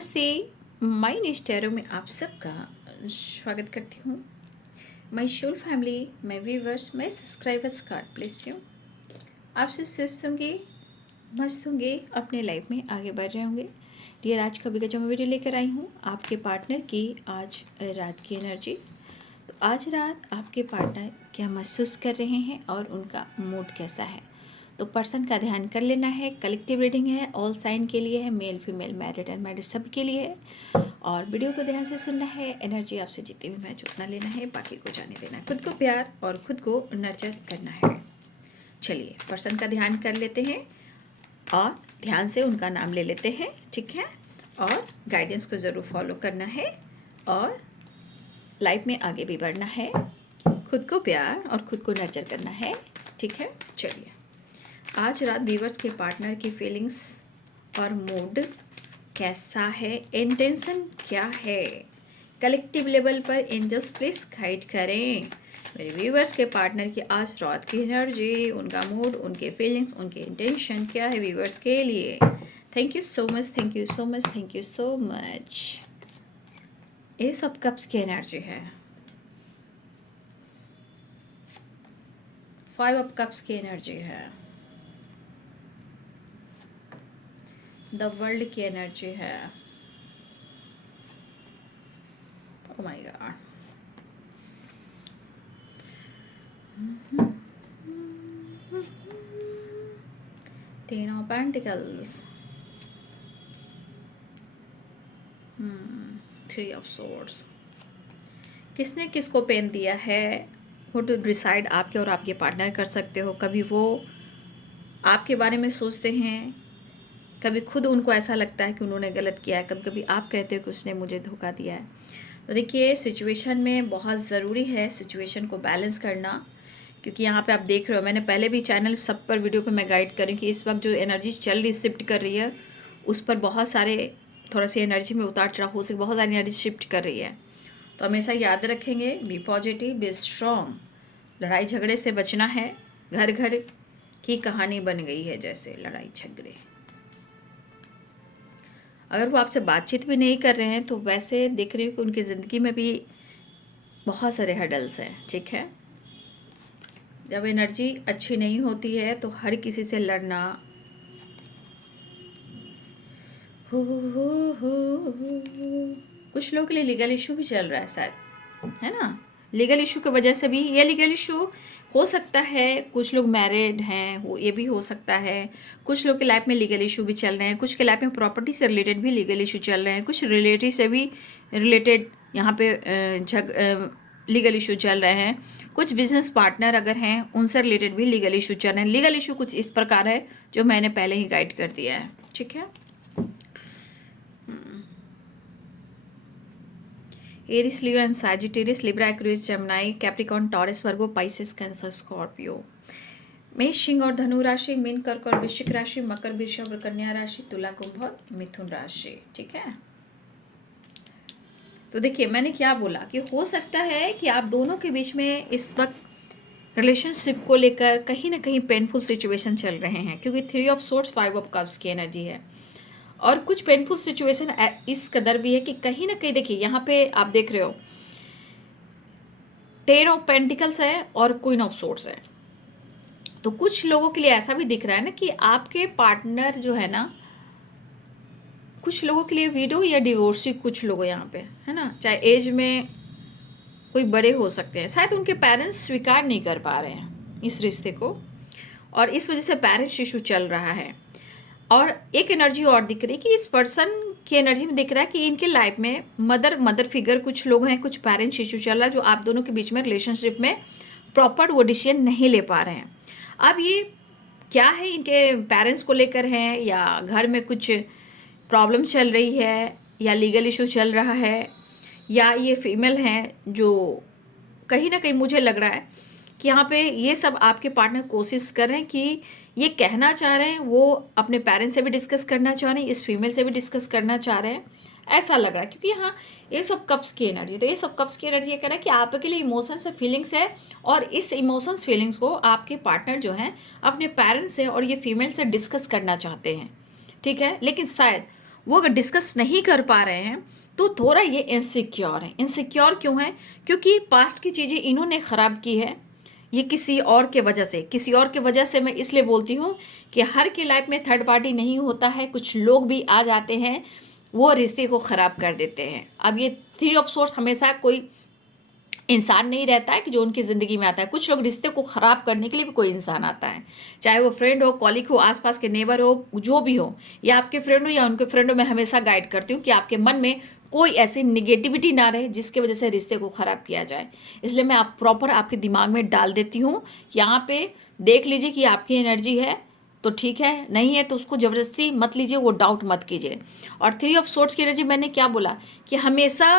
नमस्ते। My next tarot में आप सबका स्वागत करती हूँ। My soul family, my viewers, my subscribers, God bless you. आपसे स्वस्थ होंगे, मस्त होंगे, अपने लाइफ में आगे बढ़ रहे होंगे। डियर, आज का जो मैं वीडियो लेकर आई हूँ आपके पार्टनर की आज रात की एनर्जी। तो आज रात आपके पार्टनर क्या महसूस कर रहे हैं और उनका मूड कैसा है, तो पर्सन का ध्यान कर लेना है। कलेक्टिव रीडिंग है, ऑल साइन के लिए है, मेल फीमेल मैरिड अनमैरिड सब के लिए है। और वीडियो को ध्यान से सुनना है। एनर्जी आपसे जितनी भी मैच उतना लेना है, बाकी को जाने देना है। खुद को प्यार और खुद को नर्चर करना है। चलिए पर्सन का ध्यान कर लेते हैं और ध्यान से उनका नाम ले लेते हैं, ठीक है। और गाइडेंस को ज़रूर फॉलो करना है और लाइफ में आगे भी बढ़ना है। खुद को प्यार और खुद को नर्चर करना है, ठीक है। चलिए आज रात व्यूअर्स के पार्टनर की फीलिंग्स और मूड कैसा है, इंटेंशन क्या है, कलेक्टिव लेवल पर एंजल्स प्लीज गाइड करें। मेरे व्यूअर्स के पार्टनर की आज रात की एनर्जी, उनका मूड, उनके फीलिंग्स, उनके इंटेंशन क्या है व्यूअर्स के लिए। Thank you so much, thank you so much, thank you so much. ये सब कप्स की एनर्जी है। 5 ऑफ कप्स की एनर्जी है। द वर्ल्ड की एनर्जी है। Oh my God. Ten of pentacles, 3 of swords. किसने किसको पेन दिया है वो टू डिसाइड आपके और आपके पार्टनर कर सकते हो। कभी वो आपके बारे में सोचते हैं, कभी खुद उनको ऐसा लगता है कि उन्होंने गलत किया है, कभी कभी आप कहते हो कि उसने मुझे धोखा दिया है। तो देखिए सिचुएशन में बहुत ज़रूरी है सिचुएशन को बैलेंस करना, क्योंकि यहाँ पे आप देख रहे हो, मैंने पहले भी चैनल सब पर वीडियो पे मैं गाइड करूँ कि इस वक्त जो एनर्जी चल रही शिफ्ट कर रही है उस पर बहुत सारे थोड़ा सी एनर्जी में उतार चढ़ाव हो सके, बहुत सारी एनर्जी शिफ्ट कर रही है। तो हमेशा याद रखेंगे, बी पॉजिटिव, बी स्ट्रॉन्ग। लड़ाई झगड़े से बचना है। घर घर की कहानी बन गई है जैसे लड़ाई झगड़े। अगर वो आपसे बातचीत भी नहीं कर रहे हैं तो वैसे देख रही हूँ कि उनकी ज़िंदगी में भी बहुत सारे हर्डल्स हैं, ठीक है। जब एनर्जी अच्छी नहीं होती है तो हर किसी से लड़ना हो। कुछ लोगों के लिए लीगल इशू भी चल रहा है शायद, है ना। लीगल इशू की वजह से भी ये लीगल इशू हो सकता है। कुछ लोग मैरिड हैं, वो ये भी हो सकता है। कुछ लोग के लाइफ में लीगल इशू भी चल रहे हैं। कुछ के लाइफ में प्रॉपर्टी से रिलेटेड भी लीगल इशू चल रहे हैं। कुछ रिलेटिव से भी रिलेटेड यहाँ पे लीगल इशू चल रहे हैं। कुछ बिजनेस पार्टनर अगर हैं उनसे रिलेटेड भी लीगल इशू चल रहे हैं। लीगल इशू कुछ इस प्रकार है जो मैंने पहले ही गाइड कर दिया है, ठीक है। Aries, Leo and Sagittarius, Libra, Aquarius, Gemini, Capricorn, Taurus, Virgo, Pisces, Cancer, Scorpio. मेष, सिंह और धनु राशि, मीन, कर्क और वृश्चिक राशि, मकर, वृषभ और कन्या राशि, तुला, कुंभ और मिथुन राशि, ठीक है। तो देखिए मैंने क्या बोला कि हो सकता है कि आप दोनों के बीच में इस वक्त रिलेशनशिप को लेकर कहीं ना कहीं पेनफुल सिचुएशन चल रहे हैं, क्योंकि 3 ऑफ सोर्ड्स, 5 ऑफ कप्स की एनर्जी है। और कुछ पेनफुल सिचुएशन इस कदर भी है कि कहीं ना कहीं देखिए यहाँ पे आप देख रहे हो 10 ऑफ पेंटिकल्स है और क्वीन ऑफ सोर्ड्स है। तो कुछ लोगों के लिए ऐसा भी दिख रहा है ना कि आपके पार्टनर जो है ना, कुछ लोगों के लिए विडो या डिवोर्सी, कुछ लोग यहाँ पे है ना, चाहे एज में कोई बड़े हो सकते हैं, शायद उनके पेरेंट्स स्वीकार नहीं कर पा रहे हैं इस रिश्ते को और इस वजह से पेरेंट्स इशू चल रहा है। और एक एनर्जी और दिख रही है कि इस पर्सन की एनर्जी में दिख रहा है कि इनके लाइफ में मदर फिगर कुछ लोग हैं, कुछ पेरेंट्स इशू चल रहा है जो आप दोनों के बीच में रिलेशनशिप में प्रॉपर वो डिसीजन नहीं ले पा रहे हैं। अब ये क्या है, इनके पेरेंट्स को लेकर हैं या घर में कुछ प्रॉब्लम चल रही है या लीगल इशू चल रहा है, या ये फीमेल हैं जो कहीं ना कहीं मुझे लग रहा है कि यहाँ पे ये सब आपके पार्टनर कोशिश कर रहे हैं कि ये कहना चाह रहे हैं, वो अपने पेरेंट्स से भी डिस्कस करना चाह रहे हैं, इस फीमेल से भी डिस्कस करना चाह रहे हैं, ऐसा लग रहा है। क्योंकि यहाँ ये सब कप्स की एनर्जी, तो ये सब कप्स की एनर्जी ये कह रहा है कि आपके लिए इमोशंस है, फीलिंग्स है, और इस इमोशंस फीलिंग्स को आपके पार्टनर जो हैं अपने पेरेंट्स से और ये फीमेल से डिस्कस करना चाहते हैं, ठीक है। लेकिन शायद वो अगर डिस्कस नहीं कर पा रहे हैं तो थोड़ा ये इनसिक्योर है। इनसिक्योर क्यों है? क्योंकि पास्ट की चीज़ें इन्होंने ख़राब की है, ये किसी और के वजह से, किसी और के वजह से मैं इसलिए बोलती हूँ कि हर की लाइफ में थर्ड पार्टी नहीं होता है, कुछ लोग भी आ जाते हैं, वो रिश्ते को ख़राब कर देते हैं। अब ये थ्री ऑफ सोर्स हमेशा कोई इंसान नहीं रहता है कि जो उनकी ज़िंदगी में आता है। कुछ लोग रिश्ते को ख़राब करने के लिए भी कोई इंसान आता है, चाहे वो फ्रेंड हो, कॉलीग हो, आसपास के नेबर हो, जो भी हो, या आपके फ्रेंड हो या उनके फ्रेंड हो। मैं हमेशा गाइड करती हूँ कि आपके मन में कोई ऐसी निगेटिविटी ना रहे जिसकी वजह से रिश्ते को ख़राब किया जाए। इसलिए मैं आप प्रॉपर आपके दिमाग में डाल देती हूँ। यहाँ पे देख लीजिए कि आपकी एनर्जी है तो ठीक है, नहीं है तो उसको ज़बरदस्ती मत लीजिए, वो डाउट मत कीजिए। और थ्री ऑफ सोर्ट्स की एनर्जी मैंने क्या बोला कि हमेशा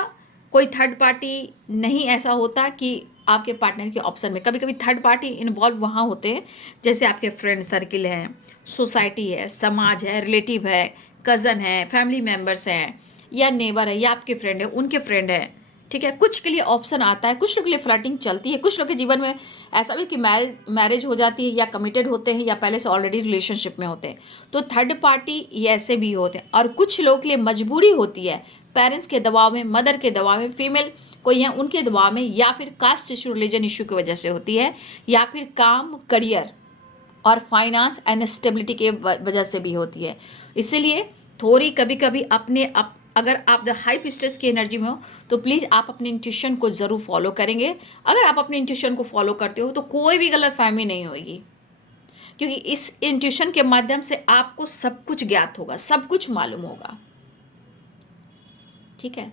कोई थर्ड पार्टी नहीं ऐसा होता कि आपके पार्टनर के ऑप्शन में, कभी कभी थर्ड पार्टी इन्वॉल्व वहाँ होते हैं, जैसे आपके फ्रेंड सर्किल हैं, सोसाइटी है, समाज है, रिलेटिव है, कज़न है, फैमिली मेम्बर्स हैं, या नेबर है, या आपके फ्रेंड है, उनके फ्रेंड है। ठीक है, कुछ के लिए ऑप्शन आता है, कुछ लोग के लिए फ्लर्टिंग चलती है, कुछ लोग के जीवन में ऐसा भी कि मैरिज हो जाती है, या कमिटेड होते हैं, या पहले से ऑलरेडी रिलेशनशिप में होते हैं। तो थर्ड पार्टी ये ऐसे भी होते हैं। और कुछ लोगों के लिए मजबूरी होती है, पेरेंट्स के दबाव में, मदर के दबाव में, फीमेल कोई है उनके दबाव में, या फिर कास्ट इशू, रिलीजन इशू की वजह से होती है, या फिर काम, करियर और फाइनेंस एंड स्टेबिलिटी के वजह से भी होती है। इसीलिए थोड़ी कभी कभी अगर आप द हाई स्टेज की एनर्जी में हो तो प्लीज़ आप अपने इंट्यूशन को ज़रूर फॉलो करेंगे। अगर आप अपने इंट्यूशन को फॉलो करते हो तो कोई भी गलतफहमी नहीं होगी, क्योंकि इस इंट्यूशन के माध्यम से आपको सब कुछ ज्ञात होगा, सब कुछ मालूम होगा। ठीक है,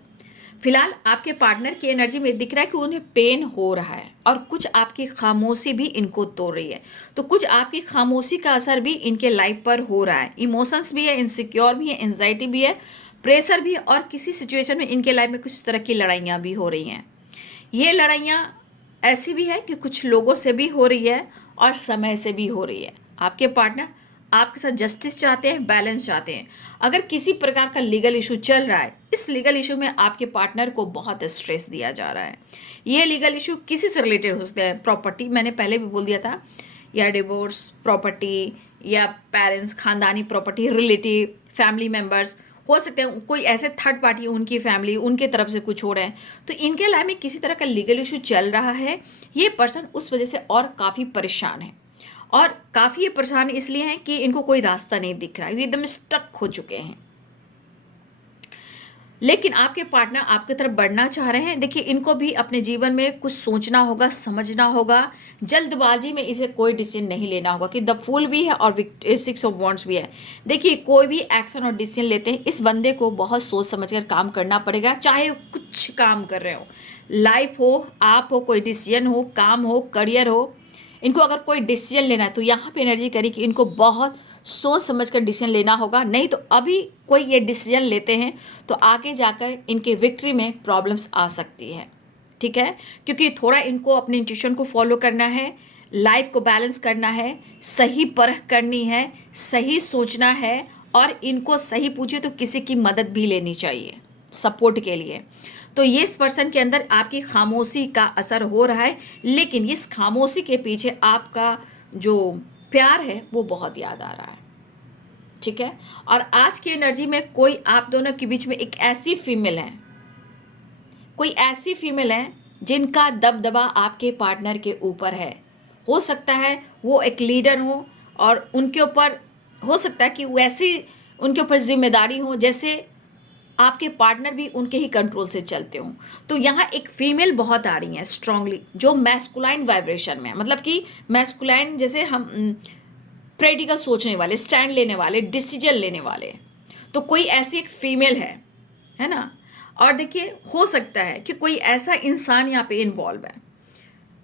फिलहाल आपके पार्टनर की एनर्जी में दिख रहा है कि उन्हें पेन हो रहा है, और कुछ आपकी खामोशी भी इनको तोड़ रही है। तो कुछ आपकी खामोशी का असर भी इनके लाइफ पर हो रहा है। इमोशंस भी है, इनसिक्योर भी है, एंजाइटी भी है, प्रेशर भी है, और किसी सिचुएशन में इनके लाइफ में कुछ तरह की लड़ाइयाँ भी हो रही हैं। ये लड़ाइयाँ ऐसी भी है कि कुछ लोगों से भी हो रही है और समय से भी हो रही है। आपके पार्टनर आपके साथ जस्टिस चाहते हैं, बैलेंस चाहते हैं। अगर किसी प्रकार का लीगल इशू चल रहा है, इस लीगल इशू में आपके पार्टनर को बहुत स्ट्रेस दिया जा रहा है। ये लीगल इशू किसी से रिलेटेड हो सकते हैं, प्रॉपर्टी, मैंने पहले भी बोल दिया था, या डिवोर्स, प्रॉपर्टी, या पेरेंट्स, खानदानी प्रॉपर्टी, रिलेटिव, फैमिली मेम्बर्स हो सकते हैं, कोई ऐसे थर्ड पार्टी, उनकी फैमिली, उनके तरफ से कुछ हो रहे हैं। तो इनके लाइफ में किसी तरह का लीगल इशू चल रहा है। ये पर्सन उस वजह से और काफ़ी परेशान है, और काफ़ी ये परेशान इसलिए हैं कि इनको कोई रास्ता नहीं दिख रहा है, ये एकदम स्टक हो चुके हैं। लेकिन आपके पार्टनर आपकी तरफ बढ़ना चाह रहे हैं। देखिए, इनको भी अपने जीवन में कुछ सोचना होगा, समझना होगा। जल्दबाजी में इसे कोई डिसीजन नहीं लेना होगा, कि द फूल भी है और सिक्स ऑफ वॉन्ड्स भी है। देखिए, कोई भी एक्शन और डिसीजन लेते हैं, इस बंदे को बहुत सोच समझ कर काम करना पड़ेगा, चाहे कुछ काम कर रहे हो, लाइफ हो, आप हो, कोई डिसीजन हो, काम हो, करियर हो। इनको अगर कोई डिसीजन लेना है तो यहाँ पे एनर्जी करी कि इनको बहुत सोच समझ कर डिसीजन लेना होगा, नहीं तो अभी कोई ये डिसीजन लेते हैं तो आगे जाकर इनके विक्ट्री में प्रॉब्लम्स आ सकती है। ठीक है, क्योंकि थोड़ा इनको अपने इंट्यूशन को फॉलो करना है, लाइफ को बैलेंस करना है, सही परख करनी है, सही सोचना है, और इनको सही पूछे तो किसी की मदद भी लेनी चाहिए सपोर्ट के लिए। तो ये इस पर्सन के अंदर आपकी खामोशी का असर हो रहा है, लेकिन इस खामोशी के पीछे आपका जो प्यार है वो बहुत याद आ रहा है। ठीक है, और आज की एनर्जी में कोई आप दोनों के बीच में एक ऐसी फीमेल है, कोई ऐसी फीमेल है जिनका दबदबा आपके पार्टनर के ऊपर है। हो सकता है वो एक लीडर हो, और उनके ऊपर हो सकता है कि वैसी उनके ऊपर जिम्मेदारी हो जैसे आपके पार्टनर भी उनके ही कंट्रोल से चलते हों। तो यहाँ एक फीमेल बहुत आ रही है स्ट्रांगली, जो मैस्कुलाइन वाइब्रेशन में, मतलब कि मैस्कुलाइन जैसे हम प्रेडिकल सोचने वाले, स्टैंड लेने वाले, डिसीजन लेने वाले। तो कोई ऐसी एक फीमेल है ना। और देखिए, हो सकता है कि कोई ऐसा इंसान यहाँ पे इन्वॉल्व है,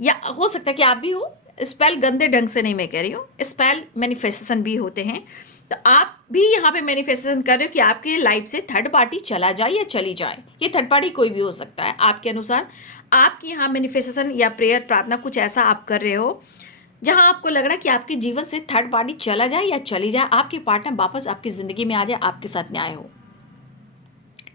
या हो सकता है कि आप भी हो। स्पेल गंदे ढंग से नहीं मैं कह रही हूँ, स्पेल मैनिफेस्टेशन भी होते हैं। तो आप भी यहाँ पे मैनिफेस्टेशन कर रहे हो कि आपकी लाइफ से थर्ड पार्टी चला जाए या चली जाए। ये थर्ड पार्टी कोई भी हो सकता है आपके अनुसार। आपकी यहाँ मैनिफेस्टेशन या प्रेयर, प्रार्थना कुछ ऐसा आप कर रहे हो जहाँ आपको लग रहा है कि आपके जीवन से थर्ड पार्टी चला जाए या चली जाए, आपके पार्टनर वापस आपकी ज़िंदगी में आ जाए, आपके साथ न्याय हो।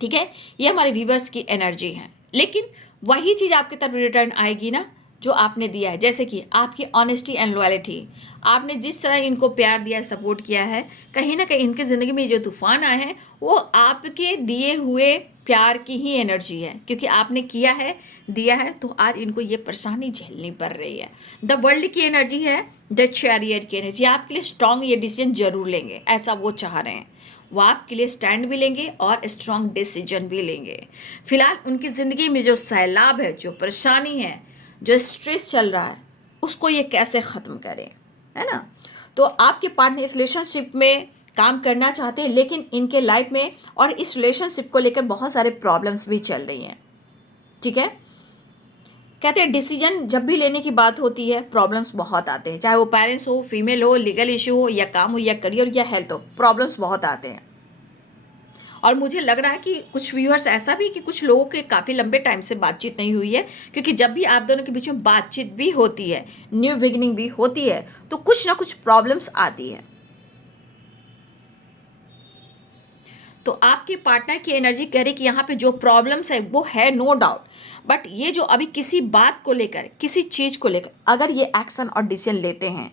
ठीक है, ये हमारे व्यूवर्स की एनर्जी है। लेकिन वही चीज़ आपकी तरफ रिटर्न आएगी ना, जो आपने दिया है, जैसे कि आपकी ऑनेस्टी एंड लॉयल्टी, आपने जिस तरह इनको प्यार दिया, सपोर्ट किया है, कहीं ना कहीं इनकी ज़िंदगी में जो तूफान आए हैं वो आपके दिए हुए प्यार की ही एनर्जी है, क्योंकि आपने किया है, दिया है, तो आज इनको ये परेशानी झेलनी पड़ रही है। द वर्ल्ड की एनर्जी है, द चैरियट की एनर्जी, आपके लिए स्ट्रांग ये डिसीजन जरूर लेंगे, ऐसा वो चाह रहे हैं। वो आपके लिए स्टैंड भी लेंगे और स्ट्रांग डिसीजन भी लेंगे। फिलहाल उनकी ज़िंदगी में जो सैलाब है, जो परेशानी है, जो स्ट्रेस चल रहा है, उसको ये कैसे ख़त्म करें, है ना। तो आपके पार्टनर इस रिलेशनशिप में काम करना चाहते हैं, लेकिन इनके लाइफ में और इस रिलेशनशिप को लेकर बहुत सारे प्रॉब्लम्स भी चल रही हैं। ठीक है, कहते हैं डिसीजन जब भी लेने की बात होती है प्रॉब्लम्स बहुत आते हैं, चाहे वो पेरेंट्स हो, फीमेल हो, लीगल इशू हो, या काम हो, या करियर, या हेल्थ हो, प्रॉब्लम्स बहुत आते हैं। और मुझे लग रहा है कि कुछ व्यूअर्स ऐसा भी कि कुछ लोगों के काफ़ी लंबे टाइम से बातचीत नहीं हुई है, क्योंकि जब भी आप दोनों के बीच में बातचीत भी होती है, न्यू बिगिनिंग भी होती है, तो कुछ ना कुछ प्रॉब्लम्स आती है। तो आपके पार्टनर की एनर्जी कह रही कि यहाँ पे जो प्रॉब्लम्स है वो है, नो डाउट, बट ये जो अभी किसी बात को लेकर, किसी चीज़ को लेकर अगर ये एक्शन और डिसीजन लेते हैं,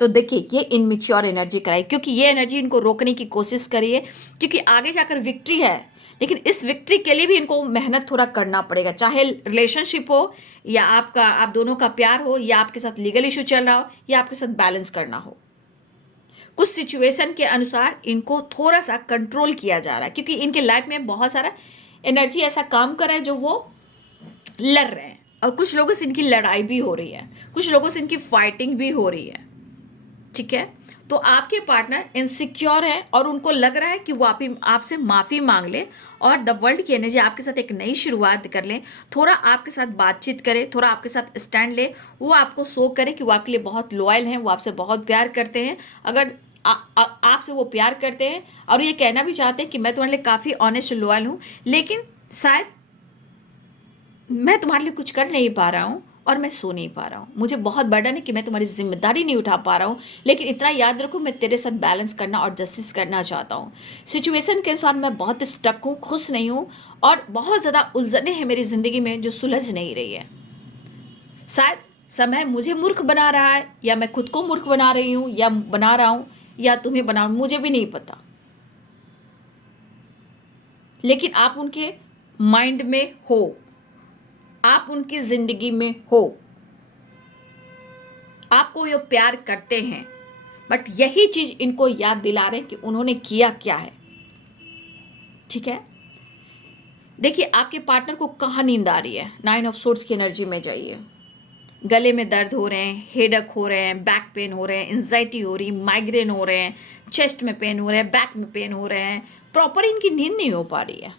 तो देखिए ये इनमिच्योर एनर्जी कराई, क्योंकि ये एनर्जी इनको रोकने की कोशिश करिए, क्योंकि आगे जाकर विक्ट्री है, लेकिन इस विक्ट्री के लिए भी इनको मेहनत थोड़ा करना पड़ेगा, चाहे रिलेशनशिप हो, या आपका, आप दोनों का प्यार हो, या आपके साथ लीगल इशू चल रहा हो, या आपके साथ बैलेंस करना हो। कुछ सिचुएशन के अनुसार इनको थोड़ा सा कंट्रोल किया जा रहा है, क्योंकि इनके लाइफ में बहुत सारा एनर्जी ऐसा काम कर रहा है जो वो लड़ रहे हैं, और कुछ लोगों से इनकी लड़ाई भी हो रही है, कुछ लोगों से इनकी फाइटिंग भी हो रही है। ठीक है, तो आपके पार्टनर इनसिक्योर है और उनको लग रहा है कि वो आपसे माफ़ी मांग ले और द वर्ल्ड की एनर्जी आपके साथ एक नई शुरुआत कर लें, थोड़ा आपके साथ बातचीत करें, थोड़ा आपके साथ स्टैंड ले, वो आपको शो करे कि वो आपके लिए बहुत लॉयल हैं, वो आपसे बहुत प्यार करते हैं। अगर आपसे वो प्यार करते हैं और ये कहना भी चाहते हैं कि मैं तुम्हारे लिए काफ़ी ऑनेस्ट लॉयल हूँ, लेकिन शायद मैं तुम्हारे लिए कुछ कर नहीं पा रहा हूँ और मैं सो नहीं पा रहा हूँ, मुझे बहुत बर्डन है कि मैं तुम्हारी जिम्मेदारी नहीं उठा पा रहा हूँ, लेकिन इतना याद रखो मैं तेरे साथ बैलेंस करना और जस्टिस करना चाहता हूँ। सिचुएशन के अनुसार मैं बहुत स्टक हूँ, खुश नहीं हूँ, और बहुत ज़्यादा उलझने हैं मेरी ज़िंदगी में जो सुलझ नहीं रही है। शायद समय मुझे मूर्ख बना रहा है, या मैं खुद को मूर्ख बना रही हूँ, या बना रहा हूँ, या तुम्हें बना, मुझे भी नहीं पता, लेकिन आप उनके माइंड में हो, आप उनकी ज़िंदगी में हो, आपको ये प्यार करते हैं, बट यही चीज़ इनको याद दिला रहे हैं कि उन्होंने किया क्या है। ठीक है, देखिए आपके पार्टनर को कहाँ नींद आ रही है, 9 ऑफ सोर्ड्स की एनर्जी में जाइए। गले में दर्द हो रहे हैं, हेडक हो रहे हैं, बैक पेन हो रहे हैं, एंजाइटी हो रही, माइग्रेन हो रहे हैं, चेस्ट में पेन हो रहे हैं, बैक में पेन हो रहे हैं, प्रॉपर इनकी नींद नहीं हो पा रही है,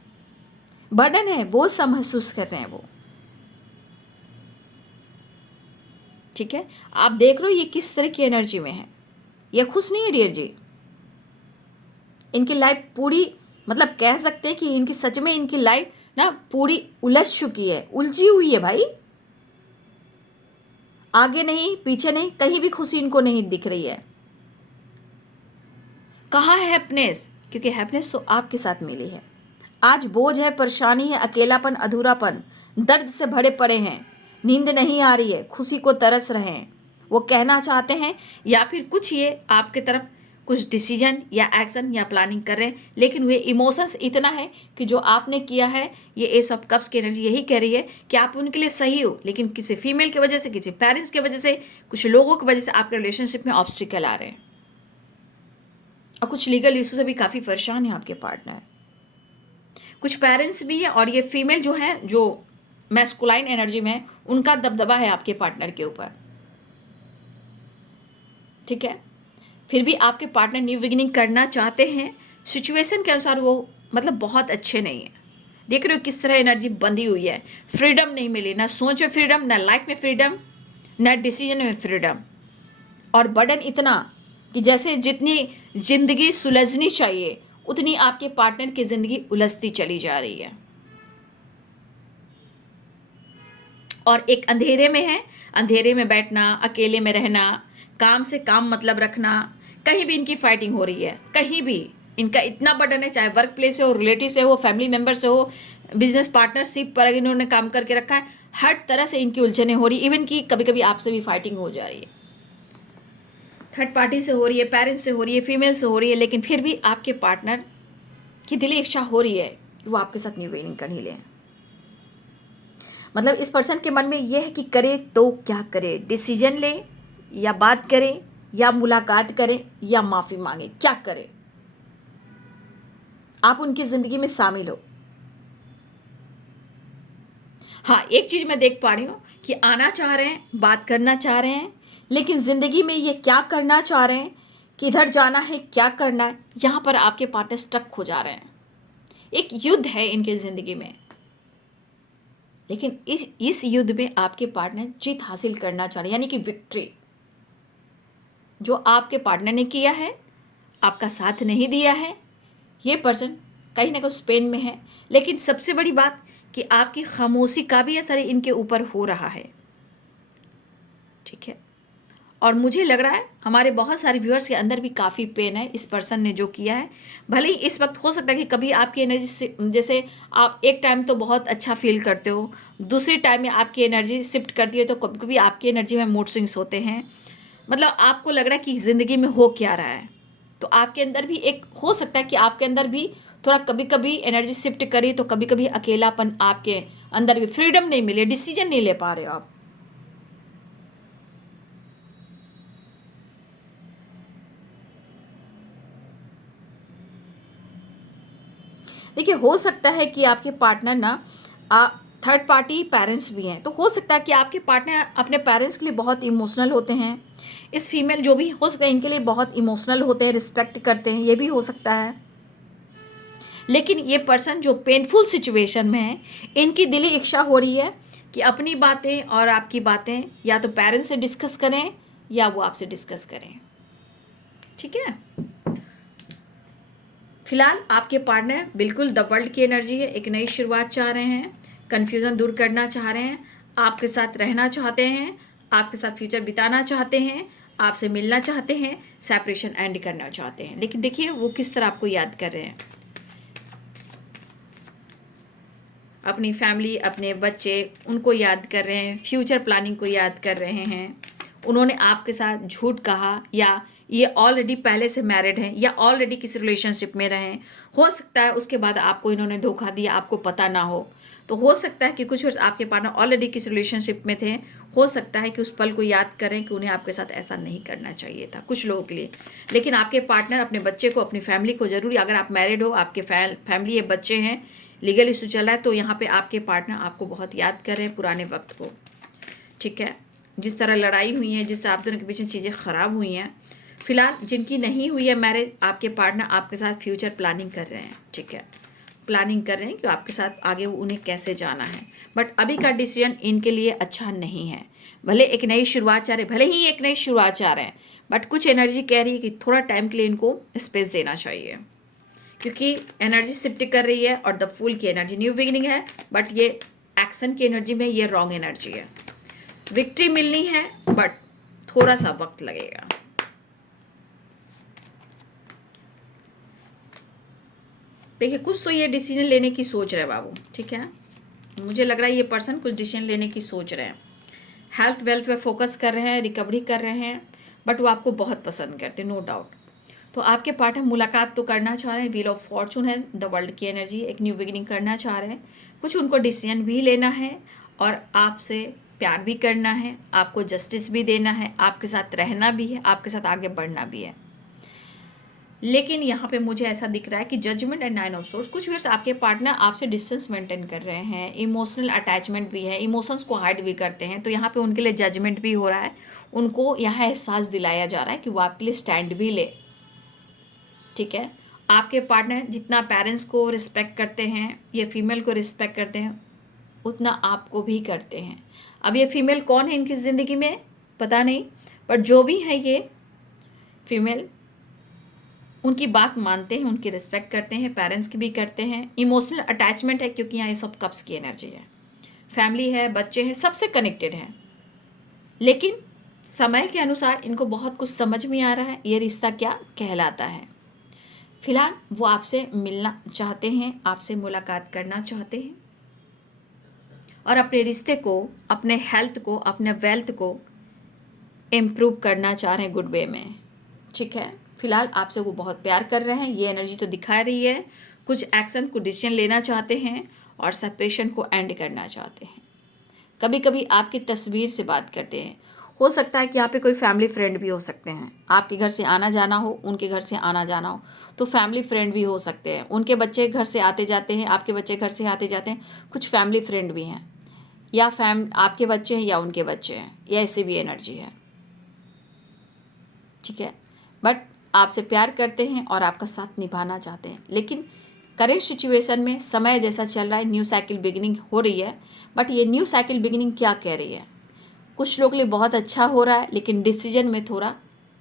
बर्डन है, बोझ सा महसूस कर रहे हैं वो। ठीक है, आप देख रहे हो ये किस तरह की एनर्जी में है, ये खुश नहीं है डियर जी। इनकी लाइफ पूरी, मतलब कह सकते हैं कि इनकी सच में इनकी लाइफ ना पूरी उलझ चुकी है, उलझी हुई है भाई, आगे नहीं पीछे नहीं, कहीं भी खुशी इनको नहीं दिख रही है। कहाँ है हैप्पीनेस, क्योंकि हैप्पीनेस तो आपके साथ मिली है। आज बोझ है, परेशानी है, अकेलापन, अधूरापन, दर्द से भरे पड़े हैं, नींद नहीं आ रही है, खुशी को तरस रहे हैं, वो कहना चाहते हैं, या फिर कुछ ये आपके तरफ कुछ डिसीजन या एक्शन या प्लानिंग कर रहे हैं, लेकिन वे इमोशंस इतना है कि जो आपने किया है, ये एस ऑफ कप्स की एनर्जी यही कह रही है कि आप उनके लिए सही हो, लेकिन किसी फीमेल की वजह से, किसी पेरेंट्स की वजह से, कुछ लोगों की वजह से आपके रिलेशनशिप में ऑब्स्टिकल आ रहे हैं, और कुछ लीगल इशू से भी काफ़ी परेशान है आपके पार्टनर। कुछ पेरेंट्स भी है, और ये फीमेल जो है, जो मैस्कुलाइन एनर्जी में है, उनका दबदबा है आपके पार्टनर के ऊपर। ठीक है, फिर भी आपके पार्टनर न्यू बिगिनिंग करना चाहते हैं, सिचुएशन के अनुसार वो मतलब बहुत अच्छे नहीं है। देख रहे हो किस तरह एनर्जी बंधी हुई है, फ्रीडम नहीं मिली, ना सोच में फ्रीडम, ना लाइफ में फ्रीडम, ना डिसीजन में फ्रीडम, और बर्डन इतना कि जैसे जितनी जिंदगी सुलझनी चाहिए उतनी आपके पार्टनर की ज़िंदगी उलझती चली जा रही है, और एक अंधेरे में है, अंधेरे में बैठना, अकेले में रहना, काम से काम मतलब रखना, कहीं भी इनकी फाइटिंग हो रही है, कहीं भी इनका इतना बर्डन है, चाहे वर्क प्लेस से हो, रिलेटिव से हो, फैमिली मेम्बर से हो, बिजनेस पार्टनरशिप पर इन्होंने काम करके रखा है, हर तरह से इनकी उलझने हो रही, इवन कि कभी कभी आपसे भी फाइटिंग हो जा रही है, थर्ड पार्टी से हो रही है, पेरेंट्स से हो रही है, फीमेल से हो रही है, लेकिन फिर भी आपके पार्टनर की दिली इच्छा हो रही है कि वो आपके साथ न्यू बिगिनिंग कर ही लें। मतलब इस पर्सन के मन में यह है कि करे तो क्या करे, डिसीजन ले या बात करे या मुलाकात करें या माफ़ी मांगे, क्या करें, आप उनकी ज़िंदगी में शामिल हो। हाँ, एक चीज़ मैं देख पा रही हूँ कि आना चाह रहे हैं, बात करना चाह रहे हैं, लेकिन ज़िंदगी में ये क्या करना चाह रहे हैं, किधर जाना है, क्या करना है, यहाँ पर आपके पार्टनर स्टक हो जा रहे हैं। एक युद्ध है इनके ज़िंदगी में, लेकिन इस युद्ध में आपके पार्टनर जीत हासिल करना चाह रहे हैं, यानी कि विक्ट्री। जो आपके पार्टनर ने किया है, आपका साथ नहीं दिया है, ये पर्सन कहीं ना कहीं स्पेन में है, लेकिन सबसे बड़ी बात कि आपकी खामोशी का भी असर इनके ऊपर हो रहा है। ठीक है, और मुझे लग रहा है हमारे बहुत सारे व्यूअर्स के अंदर भी काफ़ी पेन है इस पर्सन ने जो किया है। भले ही इस वक्त हो सकता है कि कभी आपकी एनर्जी से, जैसे आप एक टाइम तो बहुत अच्छा फील करते हो, दूसरी टाइम में आपकी एनर्जी शिफ्ट करती है, तो कभी कभी आपकी एनर्जी में मूड स्विंग्स होते हैं। मतलब आपको लग रहा है कि ज़िंदगी में हो क्या रहा है, तो आपके अंदर भी एक हो सकता है कि आपके अंदर भी थोड़ा कभी कभी एनर्जी शिफ्ट करी, तो कभी कभी अकेलापन आपके अंदर भी, फ्रीडम नहीं मिले, डिसीजन नहीं ले पा रहे हो आप। देखिए, हो सकता है कि आपके पार्टनर ना थर्ड पार्टी पेरेंट्स भी हैं, तो हो सकता है कि आपके पार्टनर अपने पेरेंट्स के लिए बहुत इमोशनल होते हैं। इस फीमेल जो भी हो सकता है इनके लिए बहुत इमोशनल होते हैं, रिस्पेक्ट करते हैं, ये भी हो सकता है। लेकिन ये पर्सन जो पेनफुल सिचुएशन में है, इनकी दिली इच्छा हो रही है कि अपनी बातें और आपकी बातें या तो पेरेंट्स से डिस्कस करें या वो आपसे डिस्कस करें। ठीक है, फिलहाल आपके पार्टनर बिल्कुल द वर्ल्ड की एनर्जी है, एक नई शुरुआत चाह रहे हैं, कन्फ्यूज़न दूर करना चाह रहे हैं, आपके साथ रहना चाहते हैं, आपके साथ फ्यूचर बिताना चाहते हैं, आपसे मिलना चाहते हैं, सेपरेशन एंड करना चाहते हैं। लेकिन देखिए वो किस तरह आपको याद कर रहे हैं, अपनी फैमिली, अपने बच्चे, उनको याद कर रहे हैं, फ्यूचर प्लानिंग को याद कर रहे हैं। उन्होंने आपके साथ झूठ कहा, या ये ऑलरेडी पहले से मैरिड हैं, या ऑलरेडी किसी रिलेशनशिप में रहें। हो सकता है उसके बाद आपको इन्होंने धोखा दिया, आपको पता ना हो। तो हो सकता है कि कुछ वर्ष आपके पार्टनर ऑलरेडी किसी रिलेशनशिप में थे। हो सकता है कि उस पल को याद करें कि उन्हें आपके साथ ऐसा नहीं करना चाहिए था, कुछ लोगों के लिए। लेकिन आपके पार्टनर अपने बच्चे को, अपनी फैमिली को ज़रूरी, अगर आप मैरिड हो, आपके फैमिली है, बच्चे हैं, लीगल इशू चल रहा है, तो यहाँ पे आपके पार्टनर आपको बहुत याद कर रहे हैं, पुराने वक्त को। ठीक है, जिस तरह लड़ाई हुई है, जिस तरह आप दोनों के बीच में चीज़ें ख़राब हुई हैं, फिलहाल जिनकी नहीं हुई है मैरिज, आपके पार्टनर आपके साथ फ्यूचर प्लानिंग कर रहे हैं। ठीक है, प्लानिंग कर रहे हैं कि आपके साथ आगे उन्हें कैसे जाना है, बट अभी का डिसीजन इनके लिए अच्छा नहीं है। भले एक नई शुरुआत चाह रहे, भले ही एक नई शुरुआत चाह रहे हैं, बट कुछ एनर्जी कह रही है कि थोड़ा टाइम के लिए इनको स्पेस देना चाहिए, क्योंकि एनर्जी शिफ्ट कर रही है। और द फूल की एनर्जी न्यू बिगिनिंग है, बट ये एक्शन की एनर्जी में ये रॉन्ग एनर्जी है। विक्ट्री मिलनी है, बट थोड़ा सा वक्त लगेगा। देखिए, कुछ तो ये डिसीजन लेने की सोच रहे हैं बाबू। ठीक है, मुझे लग रहा है ये पर्सन कुछ डिसीजन लेने की सोच रहे हैं। हेल्थ वेल्थ पे फोकस कर रहे हैं, रिकवरी कर रहे हैं, बट वो आपको बहुत पसंद करते हैं, नो डाउट। तो आपके पार्टनर मुलाकात तो करना चाह रहे हैं, व्हील ऑफ फॉर्चून है, द वर्ल्ड की एनर्जी, एक न्यू बिगिनिंग करना चाह रहे हैं। कुछ उनको डिसीजन भी लेना है और आपसे प्यार भी करना है, आपको जस्टिस भी देना है, आपके साथ रहना भी है, आपके साथ आगे बढ़ना भी है। लेकिन यहाँ पे मुझे ऐसा दिख रहा है कि judgement and nine of swords, कुछ व्यूअर्स आपके पार्टनर आपसे डिस्टेंस मेंटेन कर रहे हैं, इमोशनल अटैचमेंट भी है, इमोशंस को हाइड भी करते हैं, तो यहाँ पे उनके लिए जजमेंट भी हो रहा है। उनको यहाँ एहसास दिलाया जा रहा है कि वो आपके लिए स्टैंड भी ले। ठीक है, आपके पार्टनर जितना पेरेंट्स को रिस्पेक्ट करते हैं, ये फीमेल को रिस्पेक्ट करते हैं, उतना आपको भी करते हैं। अब ये फीमेल कौन है इनकी ज़िंदगी में पता नहीं, पर जो भी है ये फीमेल, उनकी बात मानते हैं, उनकी रिस्पेक्ट करते हैं, पेरेंट्स की भी करते हैं। इमोशनल अटैचमेंट है, क्योंकि यहाँ ये सब कप्स की एनर्जी है, फैमिली है, बच्चे हैं, सबसे कनेक्टेड हैं। लेकिन समय के अनुसार इनको बहुत कुछ समझ में आ रहा है, ये रिश्ता क्या कहलाता है। फिलहाल वो आपसे मिलना चाहते हैं, आपसे मुलाकात करना चाहते हैं, और अपने रिश्ते को, अपने हेल्थ को, अपने वेल्थ को इम्प्रूव करना चाह रहे हैं गुड वे में। ठीक है, फिलहाल आपसे वो बहुत प्यार कर रहे हैं, ये एनर्जी तो दिखा रही है। कुछ एक्शन, कुछ डिसीजन लेना चाहते हैं और सेपरेशन को एंड करना चाहते हैं। कभी कभी आपकी तस्वीर से बात करते हैं। हो सकता है कि यहाँ पे कोई फैमिली फ्रेंड भी हो सकते हैं, आपके घर से आना जाना हो, उनके घर से आना जाना हो, तो फैमिली फ्रेंड भी हो सकते हैं। उनके बच्चे घर से आते जाते हैं, आपके बच्चे घर से आते जाते हैं, कुछ फैमिली फ्रेंड भी हैं, या आपके बच्चे हैं या उनके बच्चे हैं, या ऐसी भी एनर्जी है। ठीक है, बट आपसे प्यार करते हैं और आपका साथ निभाना चाहते हैं, लेकिन करेंट सिचुएशन में समय जैसा चल रहा है, न्यू साइकिल बिगिनिंग हो रही है, बट ये न्यू साइकिल बिगिनिंग क्या कह रही है? कुछ लोग के लिए बहुत अच्छा हो रहा है, लेकिन डिसीजन में थोड़ा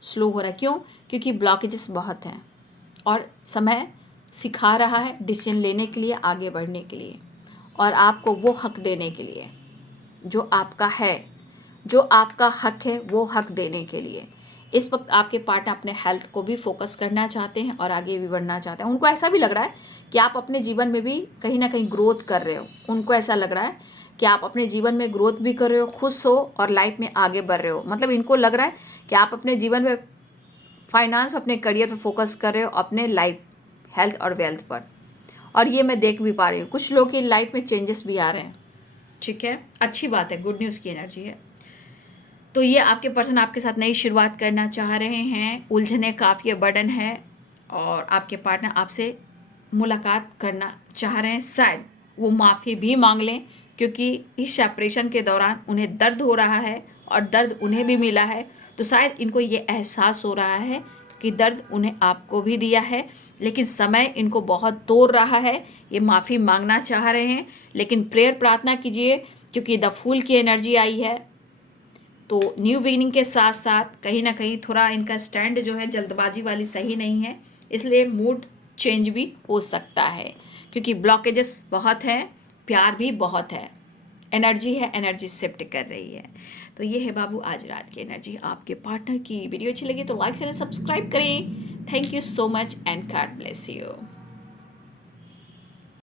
स्लो हो रहा है। क्यों? क्योंकि ब्लॉकेजेस बहुत हैं और समय सिखा रहा है डिसीजन लेने के लिए, आगे बढ़ने के लिए, और आपको वो हक देने के लिए जो आपका है, जो आपका हक है, वो हक देने के लिए। इस वक्त आपके पार्टनर अपने हेल्थ को भी फोकस करना चाहते हैं और आगे भी बढ़ना चाहते हैं। उनको ऐसा भी लग रहा है कि आप अपने जीवन में भी कहीं ना कहीं ग्रोथ कर रहे हो। उनको ऐसा लग रहा है कि आप अपने जीवन में ग्रोथ भी कर रहे हो, खुश हो और लाइफ में आगे बढ़ रहे हो। मतलब इनको लग रहा है कि आप अपने जीवन में, फाइनेंस, अपने करियर पर फोकस कर रहे हो, अपने लाइफ, हेल्थ और वेल्थ पर। और ये मैं देख भी पा रही हूँ, कुछ लोग की लाइफ में चेंजेस भी आ रहे हैं। ठीक है, अच्छी बात है, गुड न्यूज़ की एनर्जी है। तो ये आपके पर्सन आपके साथ नई शुरुआत करना चाह रहे हैं। उलझने काफ़ी बर्डन है और आपके पार्टनर आपसे मुलाकात करना चाह रहे हैं। शायद वो माफ़ी भी मांग लें, क्योंकि इस सेपरेशन के दौरान उन्हें दर्द हो रहा है और दर्द उन्हें भी मिला है। तो शायद इनको ये एहसास हो रहा है कि दर्द उन्हें आपको भी दिया है, लेकिन समय इनको बहुत तोड़ रहा है। ये माफ़ी मांगना चाह रहे हैं, लेकिन प्रेयर, प्रार्थना कीजिए, क्योंकि द फूल की एनर्जी आई है। तो न्यू बिगिनिंग के साथ साथ कहीं ना कहीं थोड़ा इनका स्टैंड जो है जल्दबाजी वाली सही नहीं है, इसलिए मूड चेंज भी हो सकता है, क्योंकि ब्लॉकेजेस बहुत हैं, प्यार भी बहुत है, एनर्जी है, एनर्जी शिफ्ट कर रही है। तो ये है बाबू आज रात की एनर्जी आपके पार्टनर की। वीडियो अच्छी लगी तो लाइक चैनल सब्सक्राइब करें। Thank you so much and God bless you.